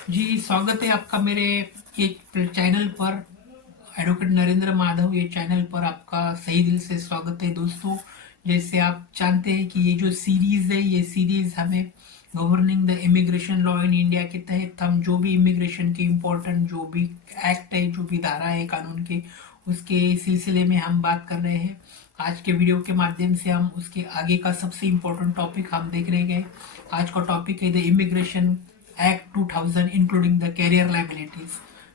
जी, स्वागत है आपका मेरे एक चैनल पर। एडवोकेट नरेंद्र माधव ये चैनल पर आपका सही दिल से स्वागत है दोस्तों। जैसे आप जानते हैं कि ये जो सीरीज है, ये सीरीज हमें governing the immigration law in India के तहत हम जो भी इमिग्रेशन के इम्पोर्टेंट जो भी एक्ट है, जो भी धारा है कानून के, उसके सिलसिले में हम बात कर रहे हैं। आज के वीडियो के माध्यम से हम उसके आगे का सबसे इम्पोर्टेंट टॉपिक हम देख रहे हैं। आज का टॉपिक है the immigration act 2000 including the carrier liabilities.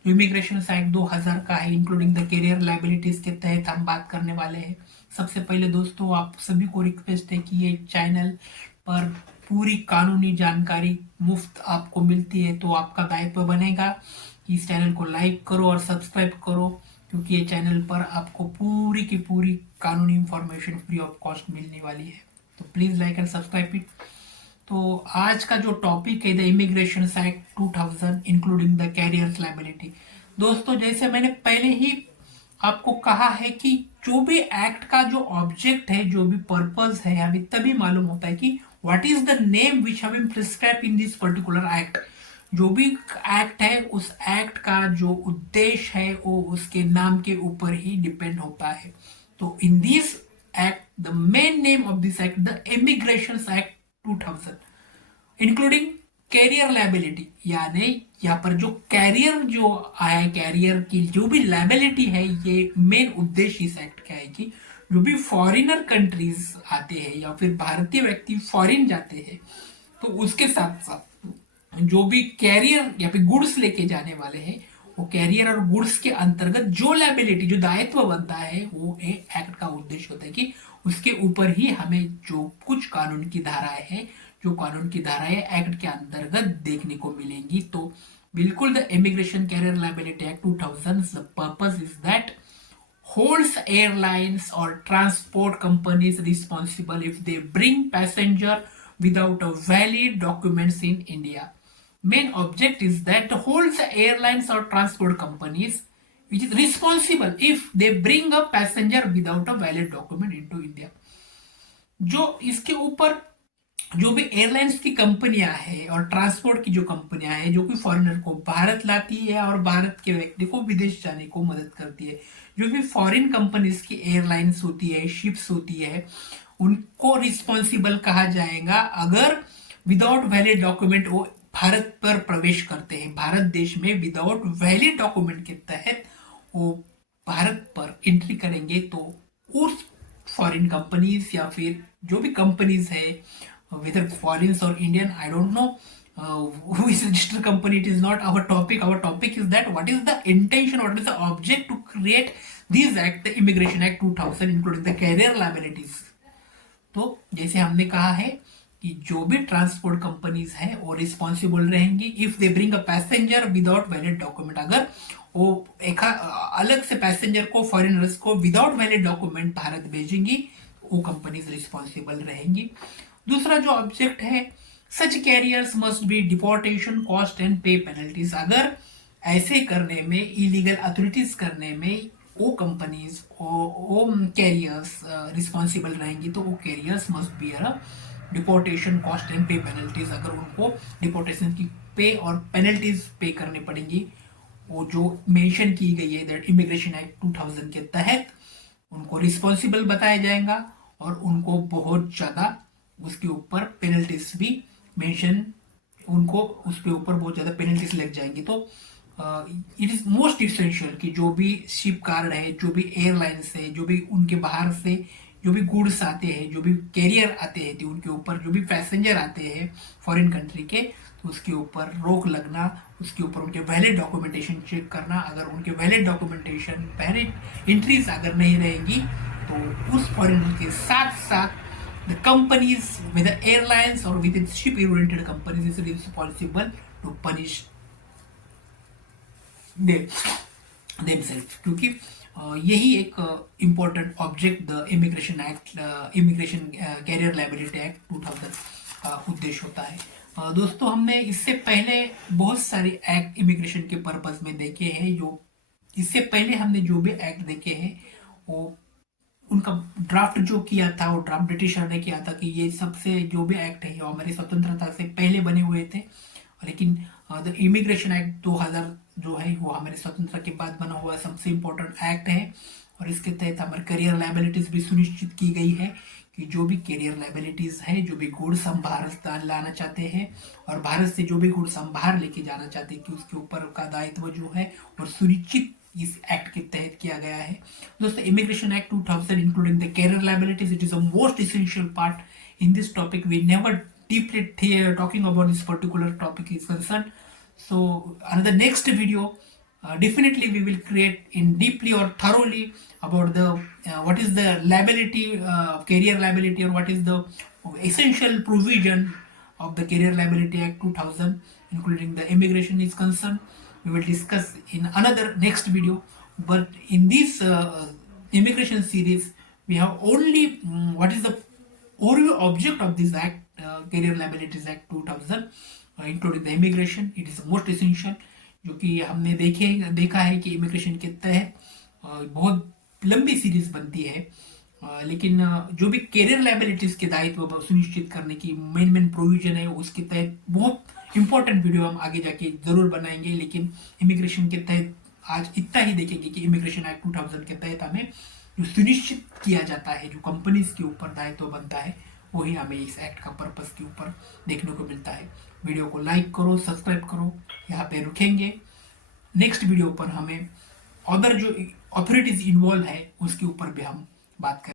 Immigration act 2000 का है, इंक्लूडिंग द कैरियर लाइबिलिटीज के तहत हम बात करने वाले हैं। सबसे पहले दोस्तों, आप सभी को रिक्वेस्ट है कि ये चैनल पर पूरी कानूनी जानकारी मुफ्त आपको मिलती है, तो आपका दायित्व बनेगा कि इस चैनल को लाइक करो और सब्सक्राइब करो, क्योंकि ये चैनल पर आपको पूरी की पूरी कानूनी इंफॉर्मेशन फ्री ऑफ कॉस्ट मिलने वाली है। तो please like and subscribe it. तो आज का जो टॉपिक है the immigration act 2000 including the carrier liability. दोस्तों, जैसे मैंने पहले ही आपको कहा है कि जो भी एक्ट का जो ऑब्जेक्ट है, जो भी पर्पस है, हमें तभी मालूम होता है कि what is the name which have been prescribe in this particular act. जो भी एक्ट है, उस एक्ट का जो उद्देश्य है वो उसके नाम के ऊपर ही डिपेंड होता है। तो in this act, the main name of this act the immigration act 2000 including carrier liability, यानी यहाँ पर जो कैरियर जो आया है, कैरियर की जो भी लाइबिलिटी है, ये मेन उद्देश्य इस एक्ट का है कि जो भी फॉरेनर कंट्रीज आते हैं या फिर भारतीय व्यक्ति फॉरेन जाते हैं, तो उसके साथ साथ जो भी कैरियर या फिर गुड्स लेके जाने वाले हैं, वो कैरियर और गुड्स के अंतर्गत जो लाइबिलिटी, जो दायित्व बनता है, वो एक एक्ट का उद्देश्य होता है कि उसके ऊपर ही हमें जो कुछ कानून की धाराएं हैं, जो कानून की धाराएं एक्ट के अंतर्गत देखने को मिलेंगी। तो बिल्कुल the immigration carrier liability act 2000 the purpose is that holds airlines or transport companies responsible if they bring passenger without a valid documents in India. Main object is that holds airlines or transport companies which is responsible if they bring a passenger without a valid document into India. जो इसके ऊपर जो भी airlines की कंपनियां हैं और transport की जो कंपनियां हैं, जो कि फॉरेनर को भारत लाती है और भारत के व्यक्ति को विदेश जाने को मदद करती है, जो भी फॉरेन कंपनीज की एयरलाइंस होती है, शिप्स होती है, उनको रिस्पॉन्सिबल कहा जाएगा अगर विदाउट वैलिड डॉक्यूमेंट वो भारत पर प्रवेश करते हैं। भारत देश में विदाउट वैलिड डॉक्यूमेंट के तहत वो भारत पर एंट्री करेंगे, तो उस फॉरेन कंपनीज या फिर जो भी कंपनीज है, whether foreign or Indian, I don't know who is registered company. It is not our topic. Our topic is that what is the intention, what is the object to create this act, the Immigration Act 2000, including the career liabilities. तो जैसे हमने कहा है कि जो भी transport companies हैं वो रिस्पॉन्सिबल रहेंगी if they bring a passenger without valid document. अगर वो एक अलग से पैसेंजर को, फॉरेनर्स को विदाउट वैलिड डॉक्यूमेंट भारत भेजेंगी, वो कंपनीज रिस्पॉन्सिबल रहेंगी। दूसरा जो ऑब्जेक्ट है, such carriers must be deportation cost and pay penalties. अगर ऐसे करने में, इलीगल अथॉरिटीज करने में वो कंपनीज, वो कैरियर्स रिस्पॉन्सिबल रहेंगी, तो वो carriers must bear a deportation cost and pay penalties. अगर उनको डिपोर्टेशन की पे और पेनल्टीज पे करने पड़ेंगी, वो जो मेंशन की गई है दैट इमिग्रेशन एक्ट 2000 के तहत उनको रिस्पॉन्सिबल बताया जाएगा और उनको बहुत ज्यादा उसके ऊपर पेनल्टीज भी मेंशन, उनको उसके ऊपर बहुत ज्यादा पेनल्टीज लग जाएंगी। तो इट इज मोस्ट इसेंशियल कि जो भी शिप कार्ड है, जो भी एयरलाइंस है, जो भी उनके बाहर से जो भी गुड्स आते हैं, जो भी कैरियर आते हैं, तो उनके ऊपर जो भी पैसेंजर आते हैं फॉरेन कंट्री के, तो उसके ऊपर रोक लगना, उसके ऊपर उनके वैलिड डॉक्यूमेंटेशन चेक करना। अगर उनके वैलिड डॉक्यूमेंटेशन, वैलिड एंट्रीज अगर नहीं रहेंगी, तो उस फॉरेनर के साथ साथ the companies, whether airlines or within ship oriented companies, is responsible to punish themselves, क्योंकि यही एक important object the immigration act, immigration carrier liability act 2000 का उद्देश्य होता है। दोस्तों, हमने इससे पहले बहुत सारे एक्ट इमिग्रेशन के पर्पज में देखे हैं। जो इससे पहले हमने जो भी एक्ट देखे हैं, वो उनका ड्राफ्ट जो किया था, वो ड्राफ्ट ब्रिटिशर ने किया था कि ये सबसे जो भी एक्ट है, ये हमारी स्वतंत्रता से पहले बने हुए थे। लेकिन द इमिग्रेशन एक्ट 2000 जो है वो हमारे स्वतंत्रता के बाद बना हुआ सबसे इम्पोर्टेंट एक्ट है, और इसके तहत हमारे करियर लाइबिलिटीज भी सुनिश्चित की गई है कि जो भी करियर लाइबिलिटीज है, जो भी गुड्स हम भारत लाना चाहते हैं और भारत से जो भी गुड्स हम बाहर लेके जाना चाहते हैं कि उसके ऊपर का दायित्व जो है और सुनिश्चित इस एक्ट के तहत किया गया है। दोस्तों, immigration act 2000 including the career liabilities, it is a most essential part in this topic. We never deeply talking about this particular topic is concerned. So another next video, definitely we will create in deeply or thoroughly about the what is the liability, career liability, or what is the essential provision of the Career Liability Act 2000, including the immigration is concerned. We will discuss in another next video. But in this immigration series, we have only what is the overview object of this act, Career Liabilities Act 2000, including the immigration. It is most essential, जो कि हमने देखा है कि immigration के तहत बहुत लंबी सीरीज बनती है, लेकिन जो भी कैरियर लाइबिलिटीज के दायित्व सुनिश्चित करने की मेन प्रोविजन है उसके तहत बहुत इंपॉर्टेंट वीडियो हम आगे जाके जरूर बनाएंगे। लेकिन इमिग्रेशन के तहत आज इतना ही देखेंगे कि इमिग्रेशन एक्ट 2000 के तहत हमें जो सुनिश्चित किया जाता है, जो कंपनीज के ऊपर दायित्व बनता है, वही हमें इस एक्ट का पर्पस के ऊपर देखने को मिलता है। वीडियो को लाइक करो, सब्सक्राइब करो, यहाँ पे रुकेंगे। नेक्स्ट वीडियो पर हमें अदर जो अथॉरिटीज इन्वॉल्व है उसके ऊपर भी हम बात करें।